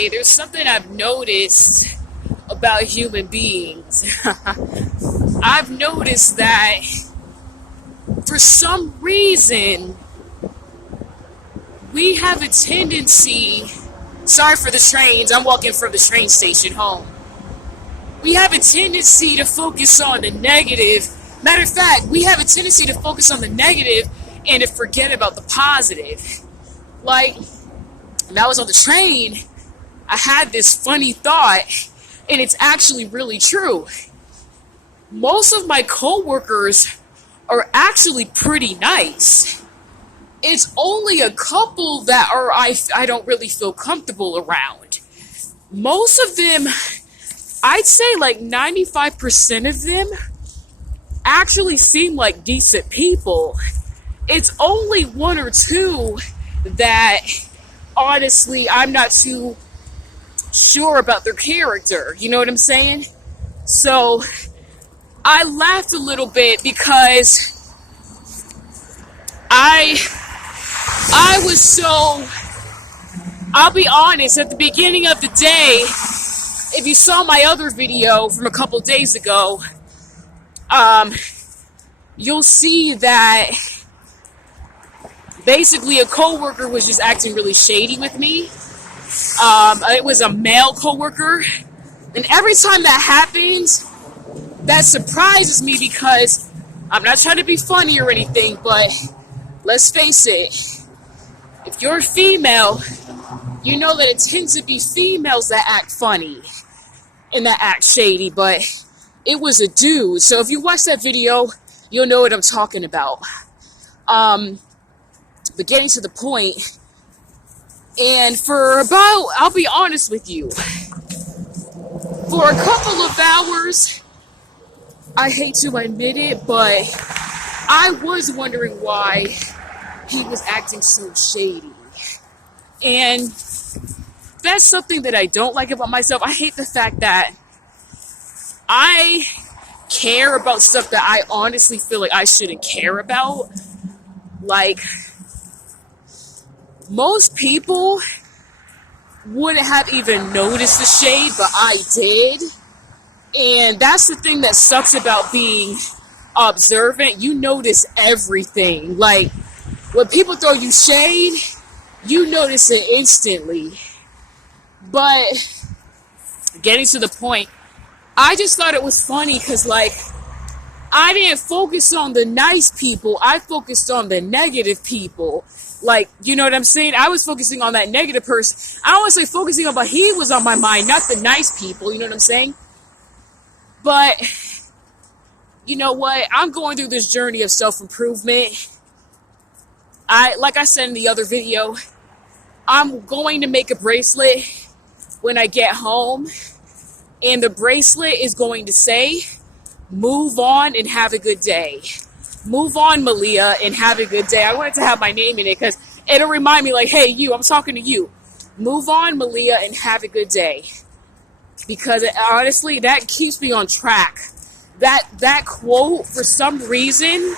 okay, there's something I've noticed about human beings. I've noticed that for some reason, we have a tendency, sorry for the trains, I'm walking from the train station home. We have a tendency to focus on the negative. Matter of fact, we have a tendency to focus on the negative and to forget about the positive. Like, when I was on the train, I had this funny thought, and it's actually really true. Most of my coworkers are actually pretty nice. It's only a couple that I don't really feel comfortable around. Most of them, I'd say like 95% of them actually seem like decent people. It's only one or two that honestly I'm not too sure about their character. You know what I'm saying? So I laughed a little bit because I was so, I'll be honest, at the beginning of the day, if you saw my other video from a couple days ago, you'll see that basically a coworker was just acting really shady with me. It was a male coworker, and every time that happens, that surprises me because I'm not trying to be funny or anything, but let's face it, if you're a female, you know that it tends to be females that act funny and that act shady, but it was a dude. So if you watch that video, you'll know what I'm talking about. But getting to the point, and for about, I'll be honest with you, for a couple of hours, I hate to admit it, but I was wondering why he was acting so shady. And that's something that I don't like about myself. I hate the fact that I care about stuff that I honestly feel like I shouldn't care about. Like, most people wouldn't have even noticed the shade, but I did. And that's the thing that sucks about being observant. You notice everything. Like, when people throw you shade, you notice it instantly. But getting to the point, I just thought it was funny because, like, I didn't focus on the nice people. I focused on the negative people. Like, you know what I'm saying? I was focusing on that negative person. I don't want to say focusing on, but he was on my mind, not the nice people. You know what I'm saying? But, you know what? I'm going through this journey of self-improvement. Like I said in the other video, I'm going to make a bracelet when I get home. And the bracelet is going to say, move on and have a good day. Move on, Maleah, and have a good day. I wanted to have my name in it because it'll remind me, like, hey, you, I'm talking to you. Move on, Maleah, and have a good day. Because honestly, that keeps me on track. That quote, for some reason,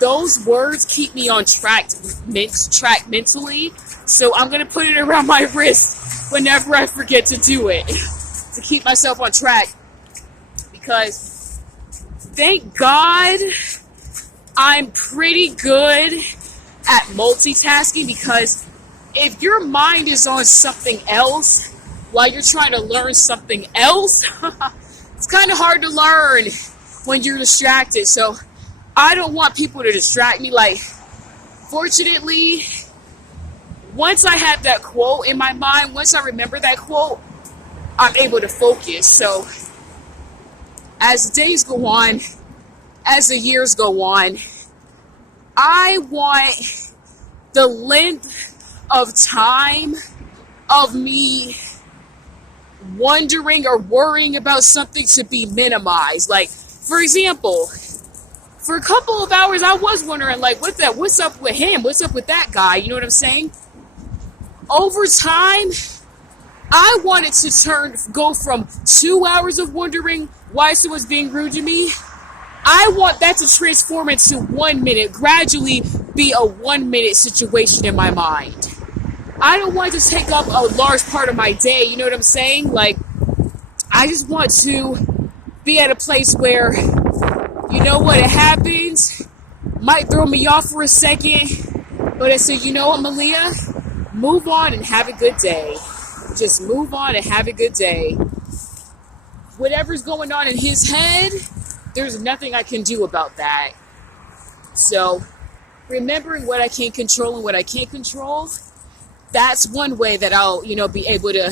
those words keep me on track mentally. So I'm going to put it around my wrist whenever I forget to do it. To keep myself on track. Because, thank God, I'm pretty good at multitasking, because if your mind is on something else while you're trying to learn something else, it's kind of hard to learn when you're distracted. So I don't want people to distract me. Like, fortunately, once I have that quote in my mind, once I remember that quote, I'm able to focus. So as the days go on, as the years go on, I want the length of time of me wondering or worrying about something to be minimized. Like, for example, for a couple of hours, I was wondering, like, what's up with him? What's up with that guy? You know what I'm saying? Over time, I wanted to go from 2 hours of wondering why someone's being rude to me. I want that to transform into 1 minute, gradually be a 1 minute situation in my mind. I don't want to take up a large part of my day. You know what I'm saying? Like, I just want to be at a place where, you know what, it happens, might throw me off for a second, but I say, you know what, Maleah, move on and have a good day. Just move on and have a good day. Whatever's going on in his head, there's nothing I can do about that. So, remembering what I can control and what I can't control, that's one way that I'll, be able to,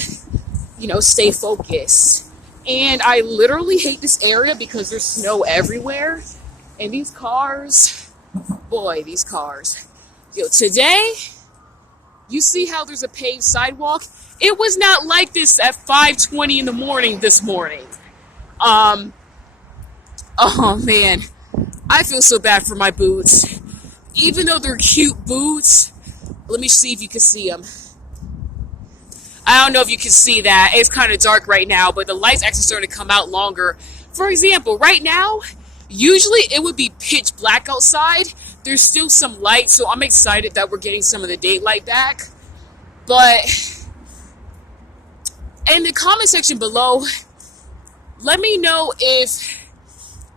stay focused. And I literally hate this area because there's snow everywhere. And these cars, boy, these cars. Today, you see how there's a paved sidewalk? It was not like this at 5:20 in the morning this morning. Oh man, I feel so bad for my boots. Even though they're cute boots, let me see if you can see them. I don't know if you can see that. It's kind of dark right now, but the light's actually starting to come out longer. For example, right now, usually it would be pitch black outside. There's still some light, so I'm excited that we're getting some of the daylight back. But in the comment section below, let me know if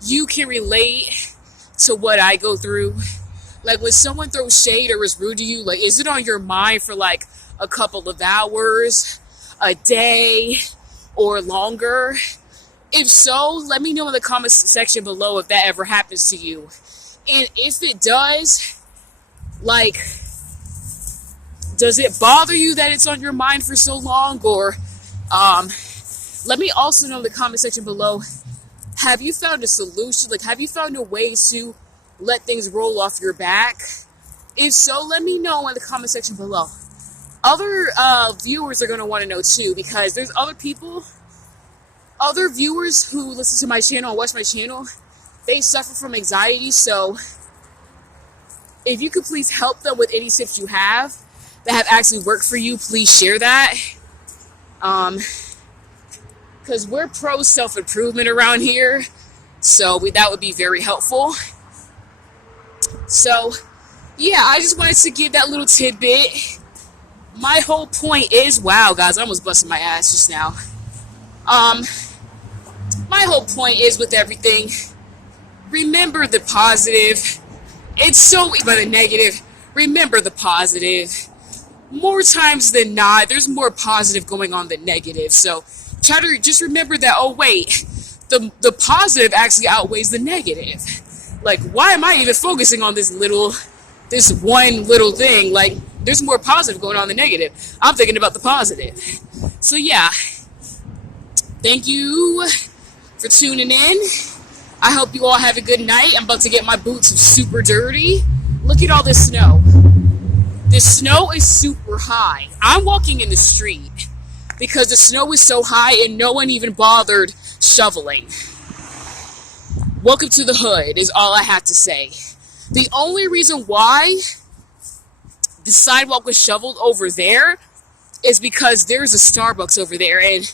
you can relate to what I go through. Like, when someone throws shade or is rude to you, like, is it on your mind for like a couple of hours, a day, or longer? If so, let me know in the comment section below if that ever happens to you. And if it does, like, does it bother you that it's on your mind for so long? Or let me also know in the comment section below, have you found a solution? Like, have you found a way to let things roll off your back? If so, let me know in the comment section below. Other viewers are going to want to know too, because there's other viewers who listen to my channel and watch my channel. They suffer from anxiety, so if you could please help them with any tips you have that have actually worked for you, please share that. Because we're pro self-improvement around here, so that would be very helpful. So, yeah, I just wanted to give that little tidbit. My whole point is, wow, guys, I almost busted my ass just now. My whole point is with everything, remember the positive. It's so easy by the negative. Remember the positive. More times than not, there's more positive going on than negative. So try to just remember that, oh, wait, the positive actually outweighs the negative. Like, why am I even focusing on this one little thing? Like, there's more positive going on than negative. I'm thinking about the positive. So, yeah. Thank you for tuning in. I hope you all have a good night. I'm about to get my boots super dirty. Look at all this snow. The snow is super high. I'm walking in the street because the snow is so high and no one even bothered shoveling. Welcome to the hood is all I have to say. The only reason why the sidewalk was shoveled over there is because there's a Starbucks over there, and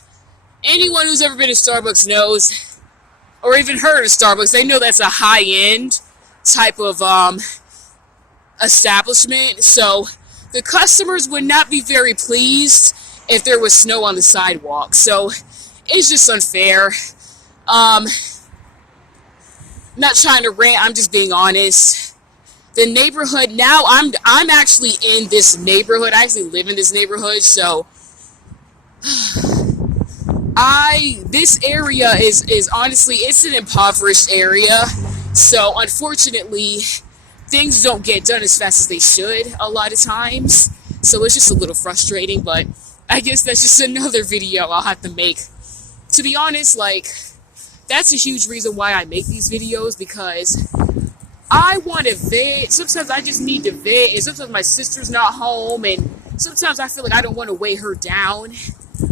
anyone who's ever been to Starbucks knows, or even heard of Starbucks, they know that's a high-end type of establishment. So the customers would not be very pleased if there was snow on the sidewalk. So it's just unfair. Not trying to rant, I'm just being honest. The neighborhood, now I'm actually in this neighborhood. I actually live in this neighborhood, so this area is honestly, it's an impoverished area. So unfortunately, things don't get done as fast as they should a lot of times. So it's just a little frustrating, but I guess that's just another video I'll have to make. To be honest, like, that's a huge reason why I make these videos, because I want to vent. Sometimes I just need to vent, and sometimes my sister's not home, and sometimes I feel like I don't want to weigh her down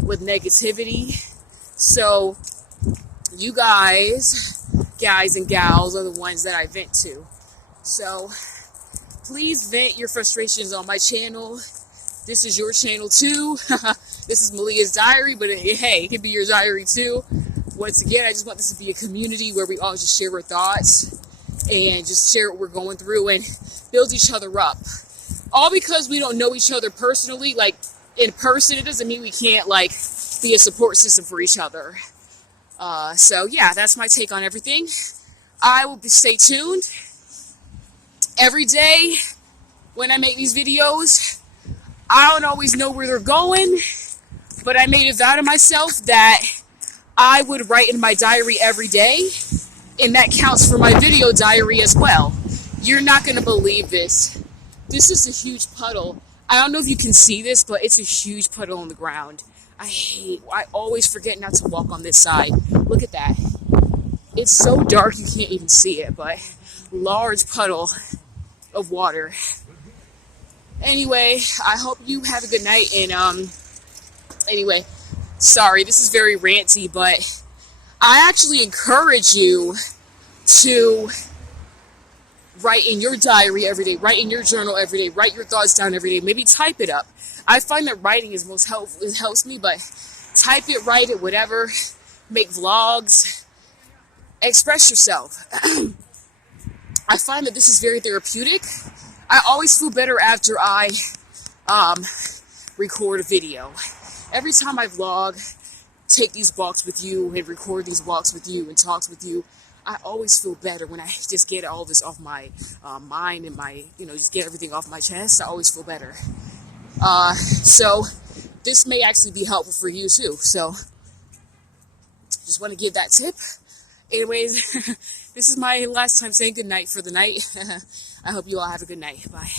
with negativity. So you guys and gals are the ones that I vent to. So please vent your frustrations on my channel. This is your channel too. This is Maleah's diary, but hey, it can be your diary too. Once again, I just want this to be a community where we all just share our thoughts and just share what we're going through and build each other up. all because we don't know each other personally. Like in person, it doesn't mean we can't like be a support system for each other. So yeah, that's my take on everything. I will stay tuned every day when I make these videos. I don't always know where they're going, but I made a vow to myself that I would write in my diary every day, and that counts for my video diary as well. You're not going to believe this. This is a huge puddle. I don't know if you can see this, but it's a huge puddle on the ground. I always forget not to walk on this side. Look at that. It's so dark you can't even see it, but large puddle of water. Anyway, I hope you have a good night, and anyway, sorry, this is very ranty, but I actually encourage you to write in your diary every day, write in your journal every day, write your thoughts down every day, maybe type it up. I find that writing is most helpful, it helps me, but type it, write it, whatever, make vlogs, express yourself. I find that this is very therapeutic. I always feel better after I record a video. Every time I vlog, take these walks with you and record these walks with you and talks with you, I always feel better when I just get all this off my mind and my, just get everything off my chest. I always feel better. So this may actually be helpful for you too. So just want to give that tip. Anyways, this is my last time saying good night for the night. I hope you all have a good night. Bye.